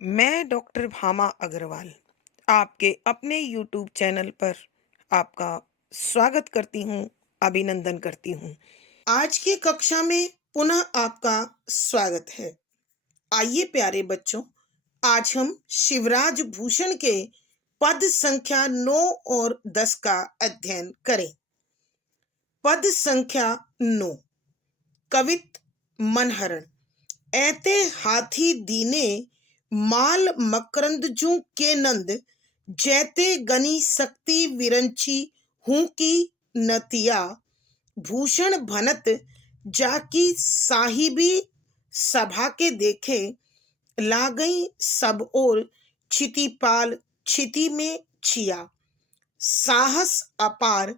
मैं डॉक्टर भामा अग्रवाल आपके अपने यूट्यूब चैनल पर आपका स्वागत करती हूँ, अभिनंदन करती हूँ। आज की कक्षा में पुनः आपका स्वागत है। आइए प्यारे बच्चों, आज हम शिवराज भूषण के पद संख्या 9 और 10 का अध्ययन करें। पद संख्या 9। कवित मनहरण। ऐते हाथी दीने माल मकरंद के नंद, जैते गनी शक्ति विरंची हूँ की नतिया, भूषण भनत जाकी साहिबी सभा के देखे, लागई सब ओर क्षितिपाल क्षिति में छिया, साहस अपार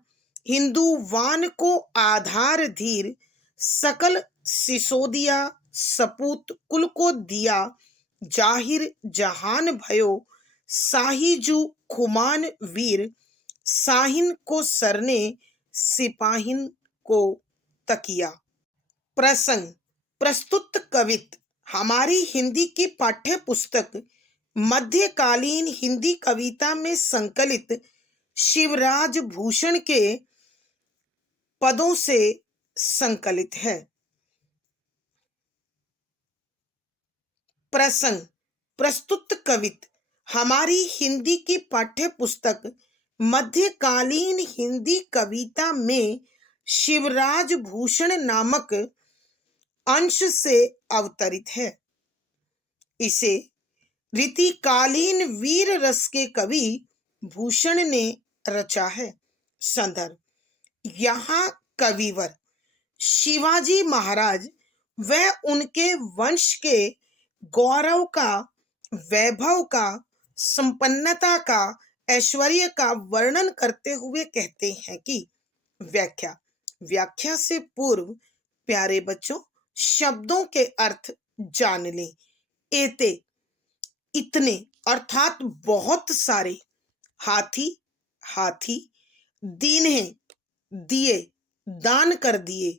हिंदू वान को आधार धीर, सकल सिसोदिया सपूत कुल को दिया, जाहिर जहान भयो साहिजू खुमान वीर, साहिन को सरने सिपाहिन को तकिया। प्रसंग। प्रस्तुत कवित हमारी हिंदी की पाठ्य पुस्तक मध्यकालीन हिंदी कविता में संकलित शिवराज भूषण के पदों से संकलित है। प्रसंग। प्रस्तुत कवित हमारी हिंदी की पाठ्य पुस्तक मध्यकालीन हिंदी कविता में शिवराज भूषण नामक अंश से अवतरित है। इसे रीतिकालीन वीर रस के कवि भूषण ने रचा है। संदर्भ। यहाँ कविवर शिवाजी महाराज व उनके वंश के गौरव का, वैभव का, संपन्नता का, ऐश्वर्य का वर्णन करते हुए कहते हैं कि व्याख्या। व्याख्या से पूर्व प्यारे बच्चों शब्दों के अर्थ जान लें। एते इतने अर्थात बहुत सारे, हाथी हाथी, दीन्हे दिए, दान कर दिए,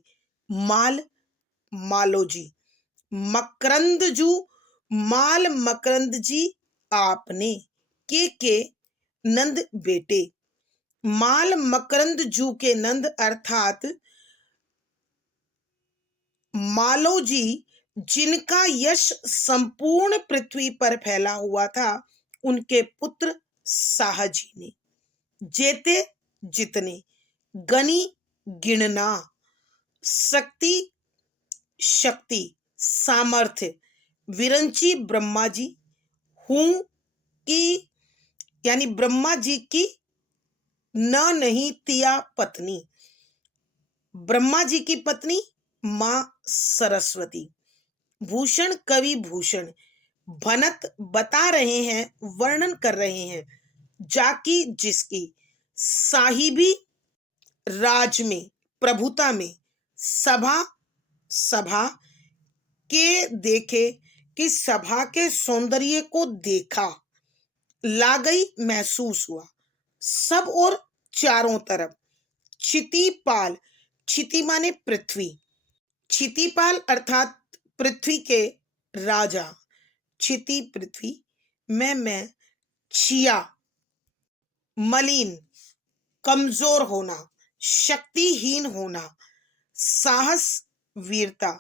माल मालोजी, मकरंदजू माल मकरंद जी आपने, के नंद बेटे, माल मकरंद जू के नंद अर्थात मालोजी जिनका यश संपूर्ण पृथ्वी पर फैला हुआ था, उनके पुत्र साहजी ने, जेते जितने, गनी गिनना, शक्ति शक्ति सामर्थ्य, विरंची ब्रह्मा जी, हूं की यानी ब्रह्मा जी की न नहीं तिया पत्नी, ब्रह्मा जी की पत्नी मां सरस्वती। भूषण कवि भूषण भनत बता रहे हैं, वर्णन कर रहे हैं, जाकी जिसकी, साहिबी राज में, प्रभुता में, सभा सभा के देखे कि सभा के सौंदर्य को देखा, लागई महसूस हुआ, सब और चारों तरफ, क्षितिपाल क्षिति माने पृथ्वी, क्षितिपाल अर्थात पृथ्वी के राजा, क्षिति पृथ्वी मैं छिया मलिन, कमजोर होना, शक्तिहीन होना, साहस वीरता,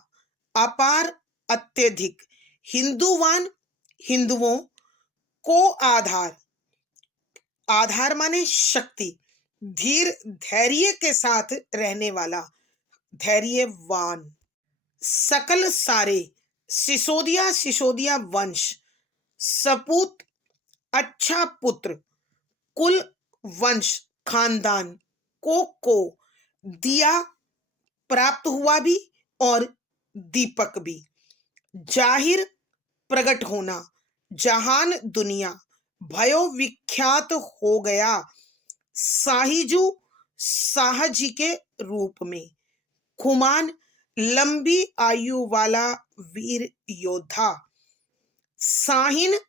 अपार अत्यधिक, हिंदुवान हिंदुओं को आधार, आधार माने शक्ति, धीर धैर्य के साथ रहने वाला, धैर्यवान, सकल सारे, सिसोदिया सिसोदिया वंश, सपूत अच्छा पुत्र, कुल वंश खानदान, को दिया प्राप्त हुआ भी और दीपक भी, जाहिर प्रकट होना, जहान दुनिया, भयो विख्यात हो गया, साहिजू साहजी के रूप में, खुमान लंबी आयु वाला वीर योद्धा, साहिन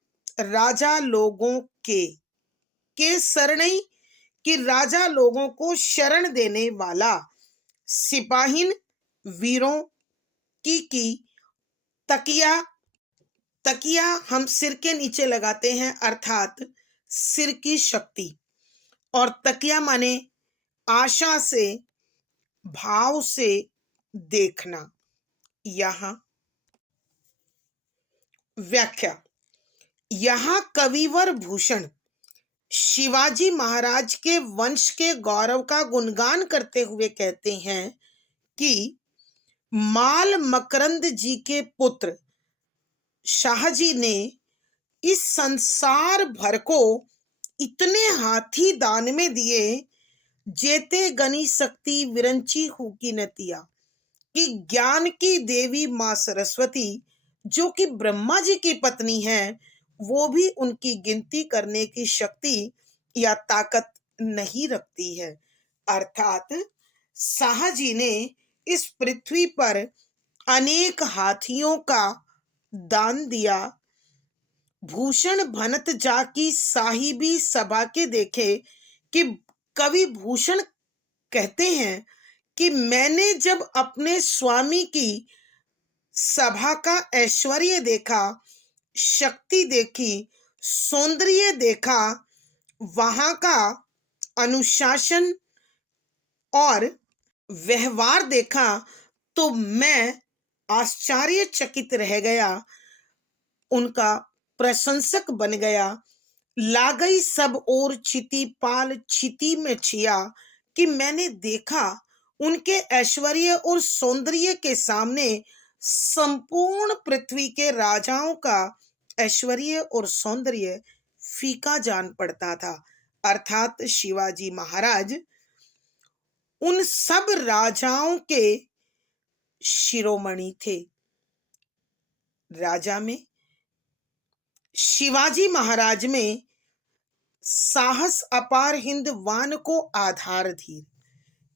राजा लोगों के शरणई कि राजा लोगों को शरण देने वाला, सिपाहिन वीरों की तकिया तकिया हम सिर के नीचे लगाते हैं, अर्थात सिर की शक्ति। और तकिया माने आशा से, भाव से देखना। यहाँ व्याख्या। यहाँ कविवर भूषण शिवाजी महाराज के वंश के गौरव का गुणगान करते हुए कहते हैं कि माल मकरंद जी के पुत्र शाहजी ने इस संसार भर को इतने हाथी दान में दिए, जेते गनी शक्ति विरंची हु की नतिया, कि ज्ञान की देवी माँ सरस्वती जो कि ब्रह्मा जी की पत्नी है, वो भी उनकी गिनती करने की शक्ति या ताकत नहीं रखती है। अर्थात शाहजी ने इस पृथ्वी पर अनेक हाथियों का दान दिया। भूषण भनत जाकी साहिबी सभा के देखे कि कवि भूषण कहते हैं कि मैंने जब अपने स्वामी की सभा का ऐश्वर्य देखा, शक्ति देखी, सौंदर्य देखा, वहां का अनुशासन और व्यवहार देखा, तो मैं आश्चर्यचकित रह गया, उनका प्रशंसक बन गया। लागई सब और छिति पाल छिति में छिया, कि मैंने देखा उनके ऐश्वर्य और सौंदर्य के सामने संपूर्ण पृथ्वी के राजाओं का ऐश्वर्य और सौंदर्य फीका जान पड़ता था। अर्थात शिवाजी महाराज उन सब राजाओं के शिरोमणि थे। राजा में, शिवाजी महाराज में साहस अपार हिंदवान को आधार धीर,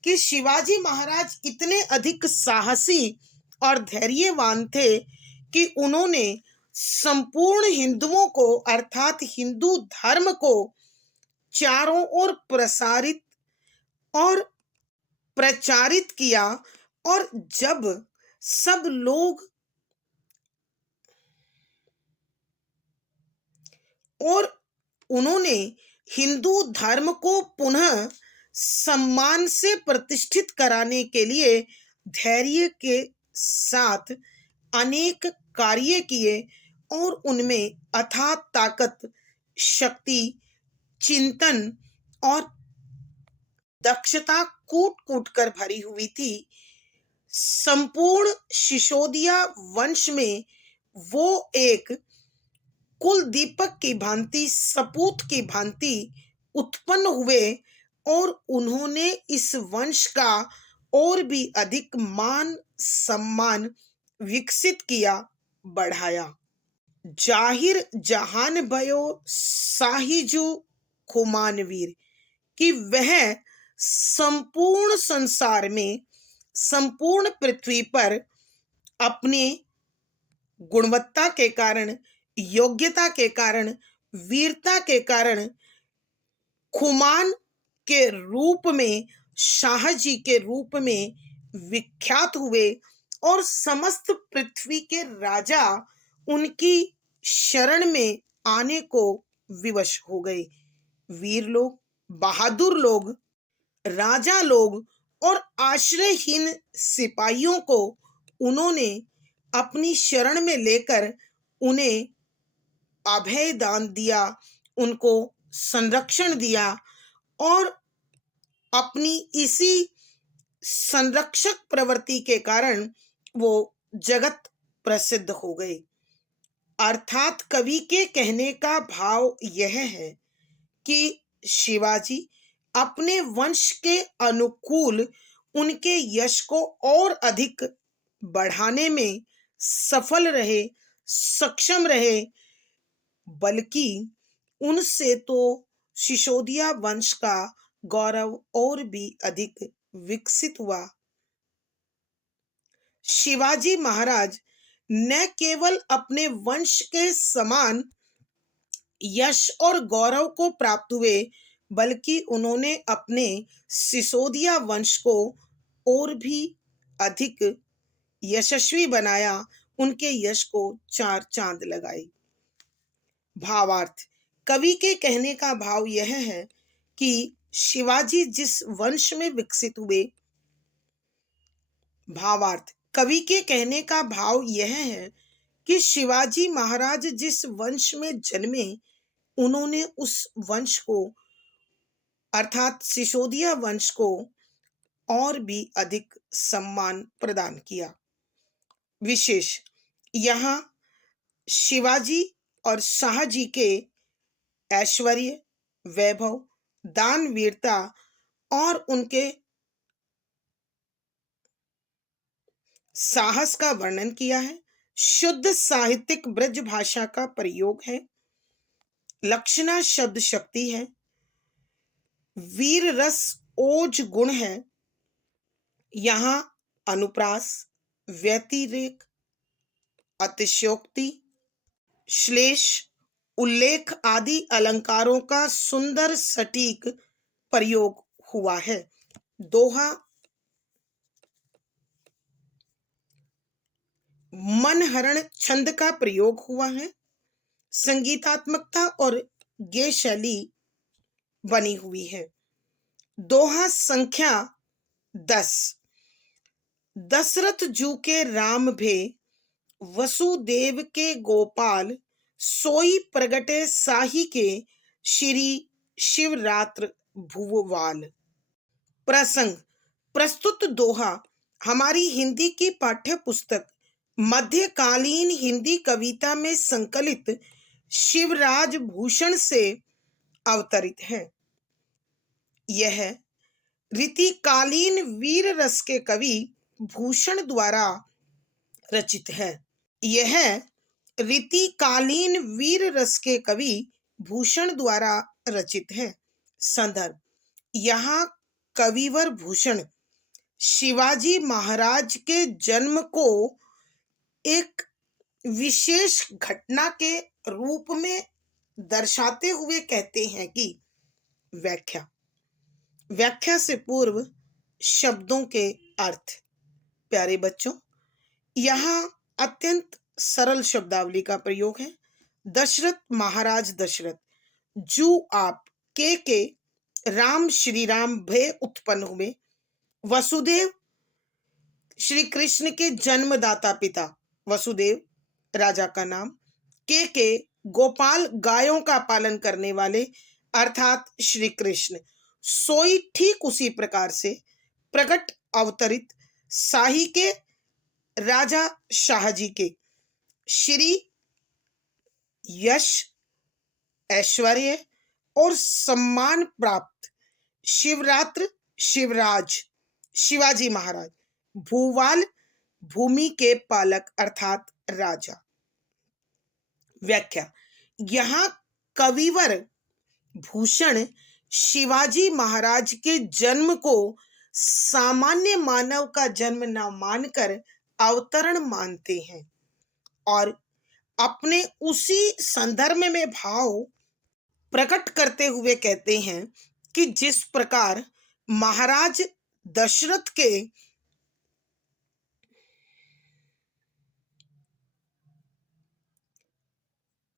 कि शिवाजी महाराज इतने अधिक साहसी और धैर्यवान थे कि उन्होंने संपूर्ण हिंदुओं को अर्थात हिंदू धर्म को चारों ओर प्रसारित और प्रचारित किया। और जब सब लोग और उन्होंने हिंदू धर्म को पुनः सम्मान से प्रतिष्ठित कराने के लिए धैर्य के साथ अनेक कार्य किए और उनमें अथाह ताकत, शक्ति, चिंतन और दक्षता कूट कूट कर भरी हुई थी। संपूर्ण सिसोदिया वंश में वो एक कुल दीपक की भांति, सपूत की भांति उत्पन्न हुए और उन्होंने इस वंश का और भी अधिक मान सम्मान विकसित किया, बढ़ाया। जाहिर जहान भयो साहिजू खुमानवीर, कि वह संपूर्ण संसार में, संपूर्ण पृथ्वी पर अपने गुणवत्ता के कारण, योग्यता के कारण, वीरता के कारण खुमान के रूप में, शाहजी के रूप में विख्यात हुए और समस्त पृथ्वी के राजा उनकी शरण में आने को विवश हो गए। वीर लोग, बहादुर लोग, राजा लोग और आश्रयहीन सिपाहियों को उन्होंने अपनी शरण में लेकर उन्हें अभय दान दिया, उनको संरक्षण दिया और अपनी इसी संरक्षक प्रवृत्ति के कारण वो जगत प्रसिद्ध हो गए। अर्थात कवि के कहने का भाव यह है कि शिवाजी अपने वंश के अनुकूल उनके यश को और अधिक बढ़ाने में सफल रहे, सक्षम रहे, बल्कि उनसे तो सिसोदिया वंश का गौरव और भी अधिक विकसित हुआ। शिवाजी महाराज न केवल अपने वंश के समान यश और गौरव को प्राप्त हुए, बल्कि उन्होंने अपने सिसोदिया वंश को और भी अधिक यशस्वी बनाया, उनके यश को 4 चांद लगाए। भावार्थ, कवि के कहने का भाव यह है कि शिवाजी जिस वंश में विकसित हुए, भावार्थ, कवि के कहने का भाव यह है कि शिवाजी महाराज जिस वंश में जन्मे, उन्होंने उस वंश को अर्थात सिसोदिया वंश को और भी अधिक सम्मान प्रदान किया। विशेष यहाँ शिवाजी और शाहजी के ऐश्वर्य, वैभव, दानवीरता और उनके साहस का वर्णन किया है। शुद्ध साहित्यिक ब्रज भाषा का प्रयोग है। लक्षणा शब्द शक्ति है। वीर रस ओज गुण है। यहाँ अनुप्रास, व्यतिरेक, अतिशयोक्ति, श्लेष, उल्लेख आदि अलंकारों का सुंदर सटीक प्रयोग हुआ है। दोहा, मनहरण छंद का प्रयोग हुआ है। संगीतात्मकता और गेय शैली बनी हुई है। दोहा संख्या 10। दशरथ जू के राम भे, वसुदेव के गोपाल, सोई प्रगटे साही के, श्री शिवरात्र भुववाल। प्रसंग, प्रस्तुत दोहा हमारी हिंदी की पाठ्य पुस्तक मध्यकालीन हिंदी कविता में संकलित शिवराज भूषण से अवतरित है। यह रीतिकालीन वीर रस के कवि भूषण द्वारा रचित है। यह रीतिकालीन वीर रस के कवि भूषण द्वारा रचित है। संदर्भ, यहाँ कविवर भूषण शिवाजी महाराज के जन्म को एक विशेष घटना के रूप में दर्शाते हुए कहते हैं कि व्याख्या, व्याख्या से पूर्व शब्दों के अर्थ। प्यारे बच्चों, यहाँ अत्यंत सरल शब्दावली का प्रयोग है। दशरथ महाराज दशरथ, जू आप, के राम श्री राम भय उत्पन्न हुए। वसुदेव श्री कृष्ण के जन्मदाता पिता, वसुदेव राजा का नाम। के गोपाल गायों का पालन करने वाले अर्थात श्री कृष्ण। सोई ठीक उसी प्रकार से प्रकट अवतरित शाही के राजा शाहजी के। श्री यश, ऐश्वर्य और सम्मान प्राप्त शिवरात्र शिवराज शिवाजी महाराज। भूवाल भूमि के पालक अर्थात राजा। व्याख्या, यहाँ कविवर भूषण शिवाजी महाराज के जन्म को सामान्य मानव का जन्म न मानकर अवतरण मानते हैं और अपने उसी संदर्भ में भाव प्रकट करते हुए कहते हैं कि जिस प्रकार महाराज दशरथ के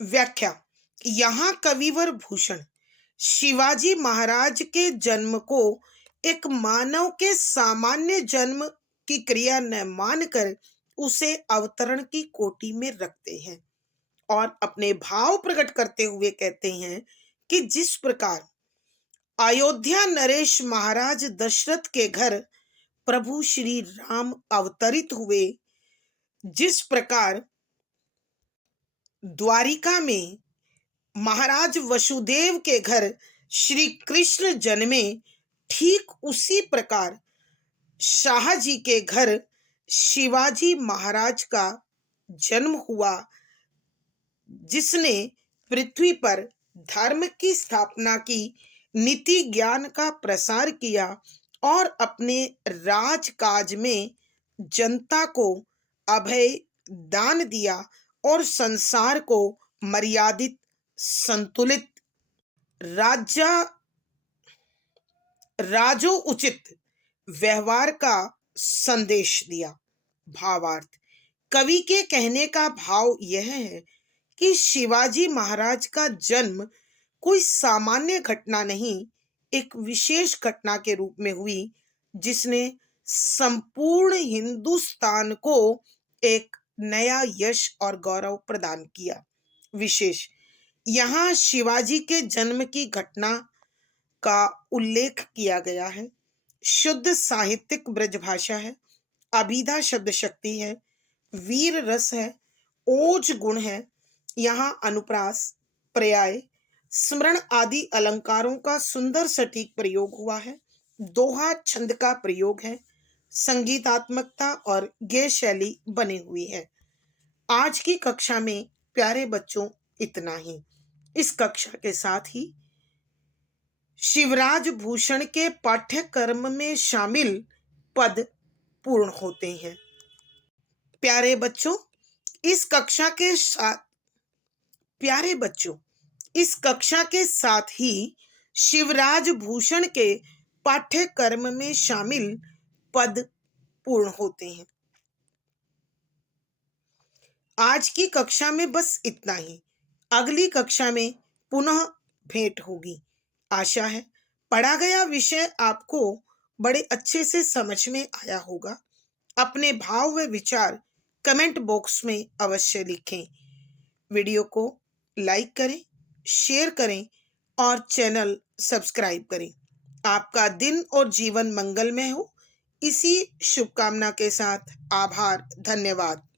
व्याख्या, यहाँ कविवर भूषण शिवाजी महाराज के जन्म को एक मानव के सामान्य जन्म की क्रिया न मानकर उसे अवतरण की कोटि में रखते हैं और अपने भाव प्रकट करते हुए कहते हैं कि जिस प्रकार अयोध्या नरेश महाराज दशरथ के घर प्रभु श्री राम अवतरित हुए, जिस प्रकार द्वारिका में महाराज वसुदेव के घर श्री कृष्ण जन्मे, ठीक उसी प्रकार शाहजी के घर शिवाजी महाराज का जन्म हुआ, जिसने पृथ्वी पर धर्म की स्थापना की, नीति ज्ञान का प्रसार किया और अपने राजकाज में जनता को अभय दान दिया और संसार को मर्यादित, संतुलित, राजोचित व्यवहार का संदेश दिया। भावार्थ, कवि के कहने का भाव यह है कि शिवाजी महाराज का जन्म कोई सामान्य घटना नहीं, एक विशेष घटना के रूप में हुई, जिसने संपूर्ण हिंदुस्तान को एक नया यश और गौरव प्रदान किया। विशेष यहाँ शिवाजी के जन्म की घटना का उल्लेख किया गया है। शुद्ध साहित्यिक ब्रजभाषा है, अभिधा शब्द शक्ति है, वीर रस है, ओज गुण है। यहाँ अनुप्रास, पर्याय, स्मरण आदि अलंकारों का सुंदर सटीक प्रयोग हुआ है। दोहा छंद का प्रयोग है। संगीतात्मकता और गेय शैली बनी हुई है। आज की कक्षा में प्यारे बच्चों इतना ही। इस कक्षा के साथ ही शिवराज भूषण के पाठ्यक्रम में शामिल पद पूर्ण होते हैं। प्यारे बच्चों, इस कक्षा के साथ ही शिवराज भूषण के पाठ्यक्रम में शामिल पद पूर्ण होते हैं। आज की कक्षा में बस इतना ही। अगली कक्षा में पुनः भेंट होगी। आशा है पढ़ा गया विषय आपको बड़े अच्छे से समझ में आया होगा। अपने भाव व विचार कमेंट बॉक्स में अवश्य लिखें। वीडियो को लाइक करें, शेयर करें और चैनल सब्सक्राइब करें। आपका दिन और जीवन मंगलमय हो, इसी शुभकामना के साथ आभार, धन्यवाद।